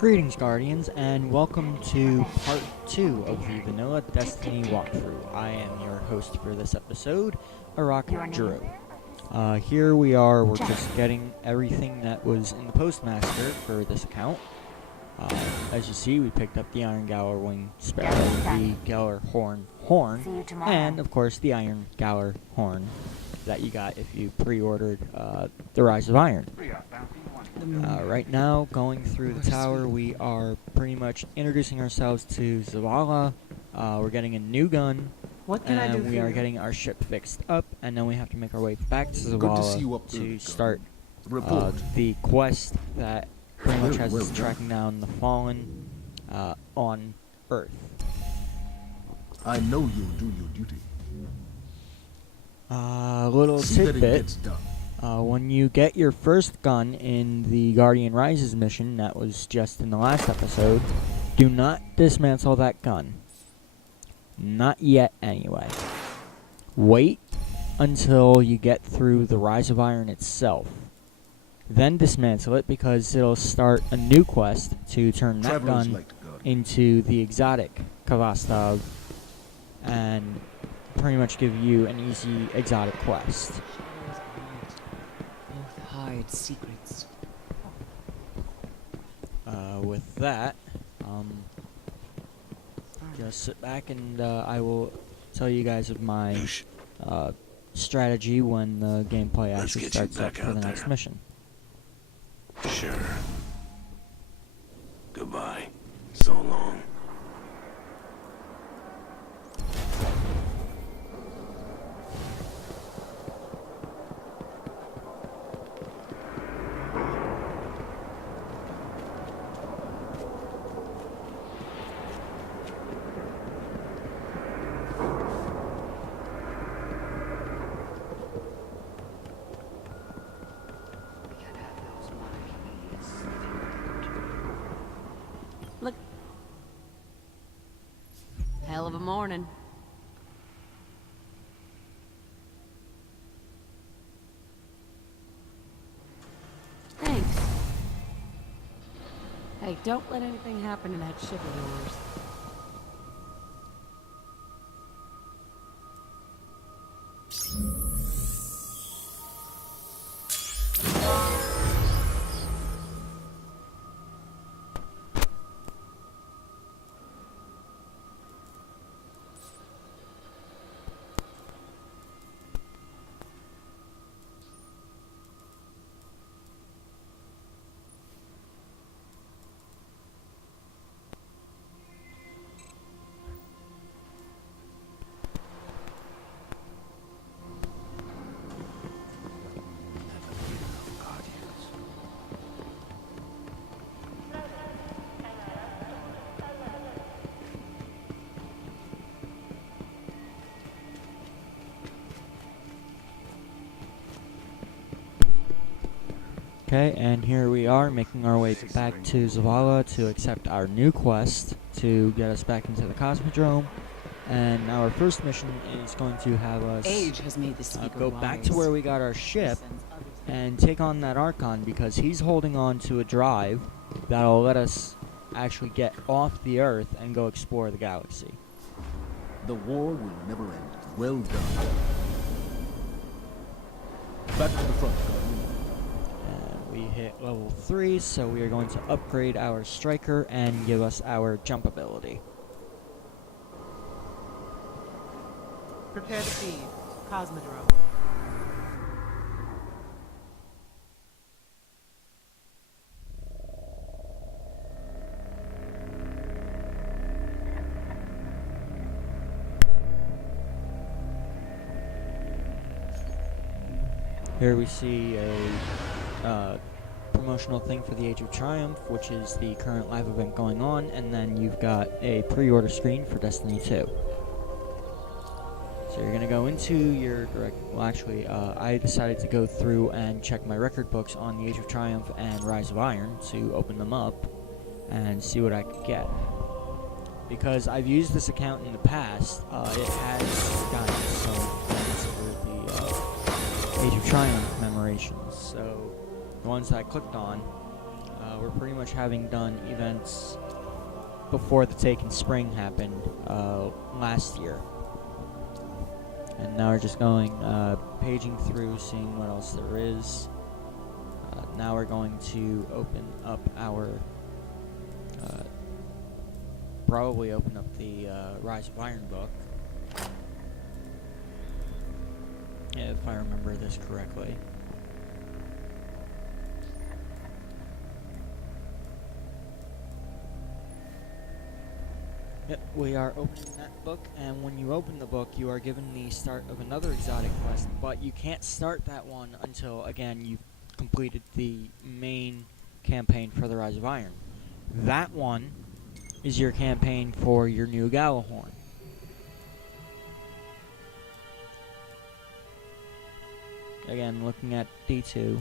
Greetings, Guardians, and welcome to part 2 of the Vanilla Destiny walkthrough. I am your host for this episode, Arach Drew. Here we're just getting everything that was in the Postmaster for this account. As you see, we picked up the Iron Galler Wing Sparrow, the Galler Horn, and of course the Iron Galler Horn that you got if you pre-ordered The Rise of Iron. Right now, going through the tower, we are pretty much introducing ourselves to Zavala. We're getting a new gun, and we are getting our ship fixed up, and then we have to make our way back to Zavala to start the quest that pretty much has us tracking down the Fallen on Earth. I know you'll do your duty. Little See that it tidbit. gets done. When you get your first gun in the Guardian Rises mission that was just in the last episode, do not dismantle that gun. Not yet, anyway. Wait until you get through the Rise of Iron itself. Then dismantle it because it'll start a new quest to turn that gun into the exotic Kavastov and pretty much give you an easy exotic quest. Hide secrets. With that, just sit back and I will tell you guys of my strategy when the gameplay actually starts up for the next mission. Sure. Goodbye. So long. Look. Hell of a morning. Thanks. Hey, don't let anything happen to that ship of yours. Okay, and here we are making our way back to Zavala to accept our new quest to get us back into the Cosmodrome. And our first mission is going to have us go back to where we got our ship and take on that Archon because he's holding on to a drive that'll let us actually get off the Earth and go explore the galaxy. The war will never end. Well done. Back to the front, Guardian. We hit level 3, so we are going to upgrade our Striker and give us our jump ability. Prepare to feed. Cosmodrome. Here we see a promotional thing for the Age of Triumph, which is the current live event going on, and then you've got a pre-order screen for Destiny 2. So you're going to go into your direct... Well, actually, I decided to go through and check my record books on the Age of Triumph and Rise of Iron to open them up and see what I could get. Because I've used this account in the past, it has gotten some things for the Age of Triumph commemorations. So the ones that I clicked on were pretty pretty much having done events before the Taken Spring happened last year. And now we're just going, paging through, seeing what else there is. Now we're going to open up our, probably open up the Rise of Iron book. If I remember this correctly. Yep, we are opening that book, and when you open the book, you are given the start of another exotic quest, but you can't start that one until, again, you've completed the main campaign for the Rise of Iron. That one is your campaign for your new Galahorn. Again, looking at D2,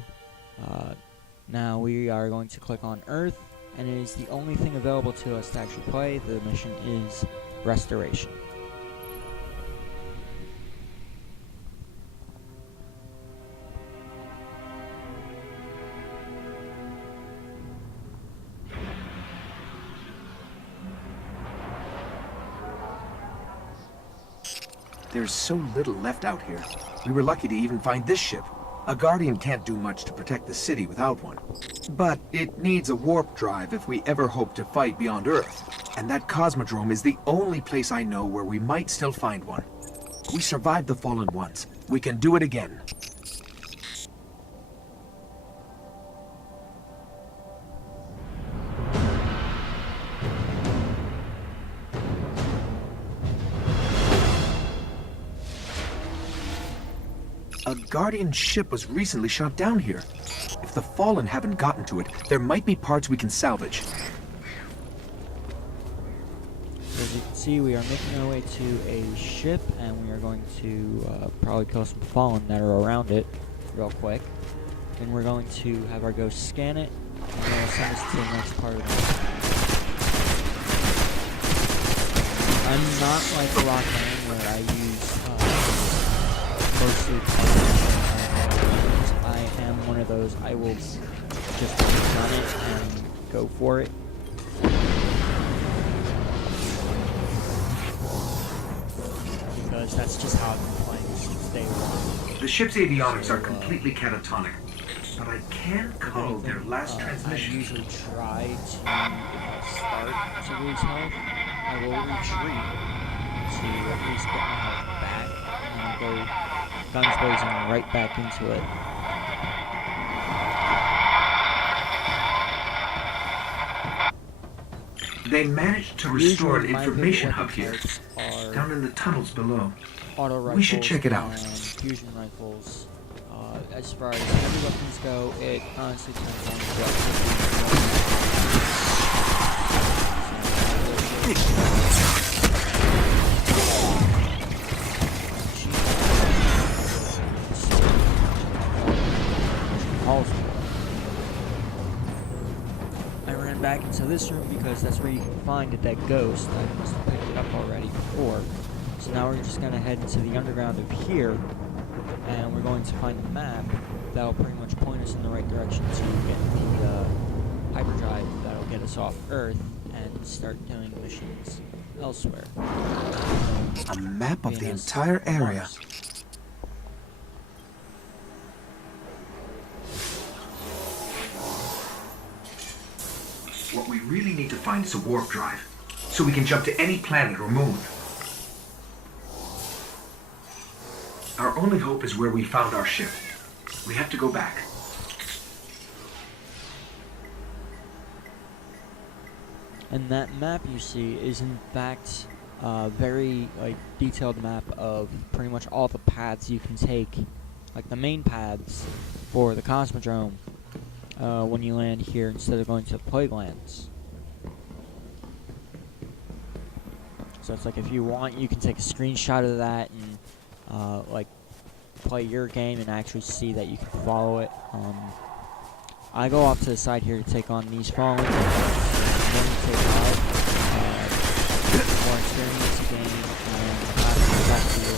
now we are going to click on Earth, and it is the only thing available to us to actually play. The mission is Restoration. There's so little left out here. We were lucky to even find this ship. A Guardian can't do much to protect the city without one. But it needs a warp drive if we ever hope to fight beyond Earth. And that Cosmodrome is the only place I know where we might still find one. We survived the Fallen once. We can do it again. A Guardian ship was recently shot down here. If the Fallen haven't gotten to it, there might be parts we can salvage. As you can see, we are making our way to a ship, and we are going to probably kill some Fallen that are around it real quick. Then we're going to have our ghost scan it, and it'll send us to the next part of the mission. I'm not like Arach Drew where I use mostly I am one of those, I will just run it and go for it. Because that's just how I've been playing since day one. The ship's avionics are completely catatonic, but I can't call their last transmission. I usually try to, if I start to lose health, I will retreat to at least get my health back, and I'll go guns blazing right back into it. They managed to restore an Usually my information favorite hub here, weapon types are down in the tunnels below. auto rifles. We should check it out. And fusion rifles. As far as heavy weapons go, it honestly depends on I ran back into this room because that's where you can find a dead ghost. I must have picked it up already before. So now we're just going to head into the underground of here, and we're going to find a map that'll pretty much point us in the right direction to get the hyperdrive that'll get us off Earth and start doing missions elsewhere. A map of the entire area. What we really need to find is a warp drive, so we can jump to any planet or moon. Our only hope is where we found our ship. We have to go back. And that map you see is in fact a very detailed map of pretty much all the paths you can take, like the main paths for the Cosmodrome when you land here instead of going to the Plague Lands. So it's like if you want, you can take a screenshot of that and play your game and actually see that you can follow it. I go off to the side here to take on these Fallen. Then take out more experience gain, and back to the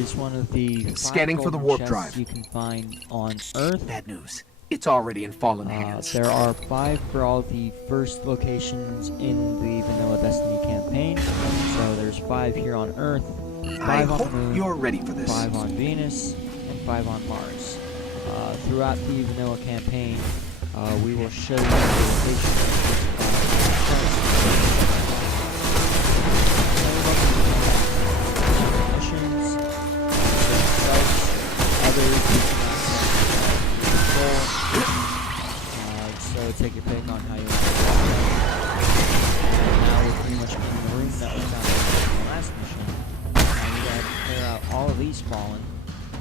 is one of the 5 Scanning for the golden warp chests drive. you can find on Earth. Bad news. It's already in fallen hands. There are 5 for all the first locations in the Vanilla Destiny campaign. So there's 5 here on Earth, 5 I on the hope Moon, you're ready for this. 5 on Venus, and 5 on Mars. Throughout the Vanilla campaign, we will show you the location of missions, others so take your pick on how you want to do it. Now we're pretty much in the room that we found in the last mission. Now you gotta clear out all of these fallen.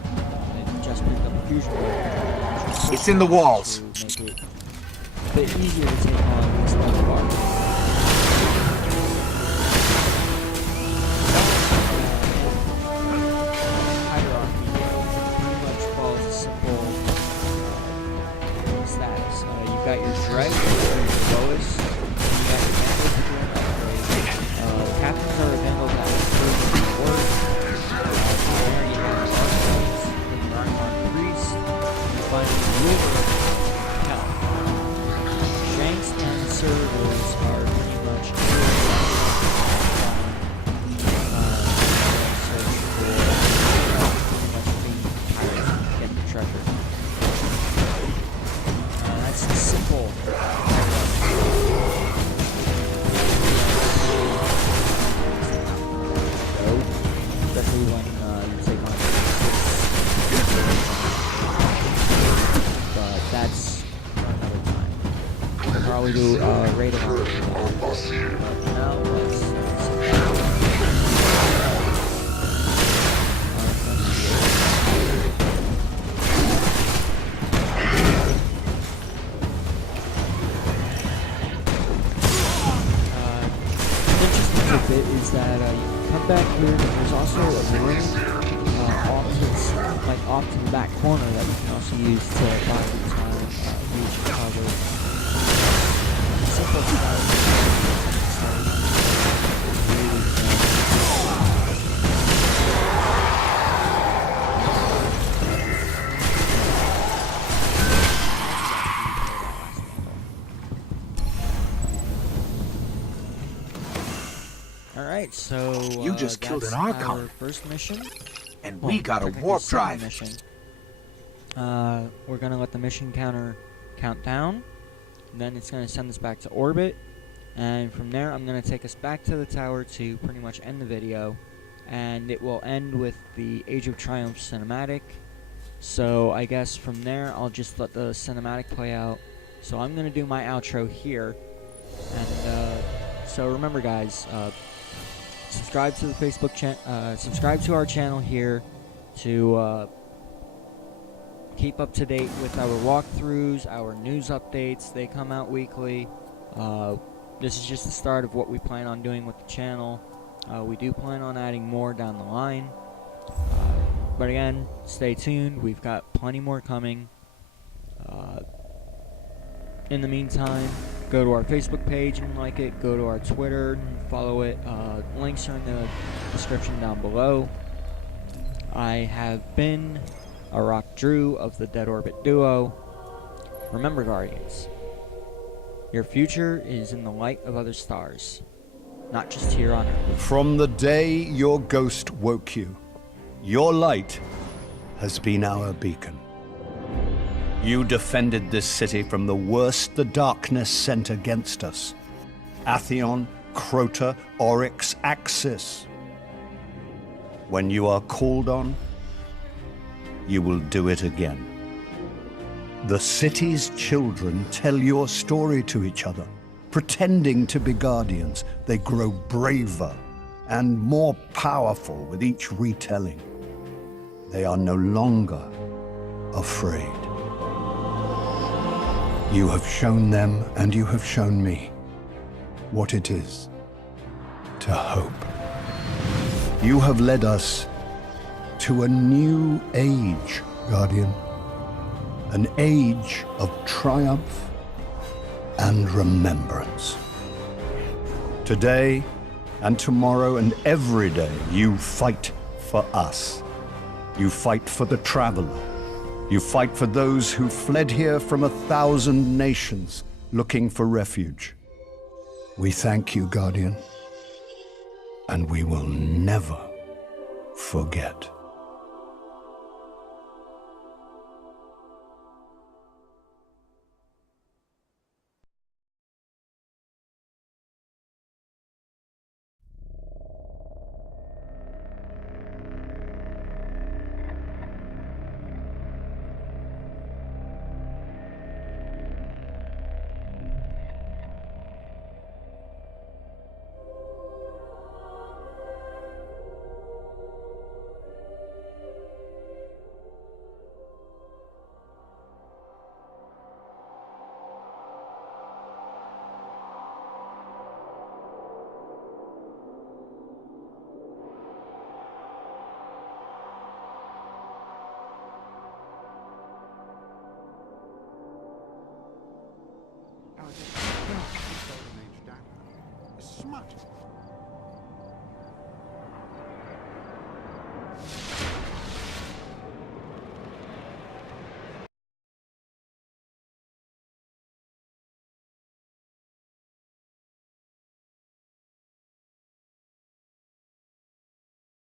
And just picked up a fusion core. It's in the walls. To make it a bit easier to take on these large bars. Hierarchy pretty much follows a simple status. You've got your Dread, your lowest, and you got your Vandals that are an upgrade. Captains are Vandals that are improved in the Ward. There you have your Archons, then your Archon Priest, and you find the Ruler of Hell. Shanks and Servers are pretty much get the treasure. That's a simple. Especially when you take on but that's for another time. We'll probably do rating on it. But now let's bit is that you come back here and there's also a room off to the back corner that you can also use to buy the time, use your cover. Simple stuff. Alright, so You just killed that's an Archon. our first mission. And Well, we got a technically warp second drive. Mission. We're gonna let the mission counter count down. And then it's gonna send us back to orbit. And from there, I'm gonna take us back to the tower to pretty much end the video. And it will end with the Age of Triumph cinematic. So I guess from there, I'll just let the cinematic play out. So I'm gonna do my outro here. And so remember, guys. Subscribe to the Facebook channel. Subscribe to our channel here to keep up to date with our walkthroughs, our news updates. They come out weekly. This is just the start of what we plan on doing with the channel. We do plan on adding more down the line. But again, stay tuned. We've got plenty more coming. In the meantime, go to our Facebook page and like it. Go to our Twitter and follow it. Links are in the description down below. I have been Arach Drew of the Dead Orbit Duo. Remember, Guardians, your future is in the light of other stars, not just here on Earth. From the day your ghost woke you, your light has been our beacon. You defended this city from the worst the darkness sent against us. Atheon, Crota, Oryx, Axis. When you are called on, you will do it again. The city's children tell your story to each other. Pretending to be guardians, they grow braver and more powerful with each retelling. They are no longer afraid. You have shown them, and you have shown me, what it is to hope. You have led us to a new age, Guardian. An age of triumph and remembrance. Today and tomorrow and every day, you fight for us. You fight for the traveler. You fight for those who fled here from 1,000 nations looking for refuge. We thank you, Guardian, and we will never forget. Smut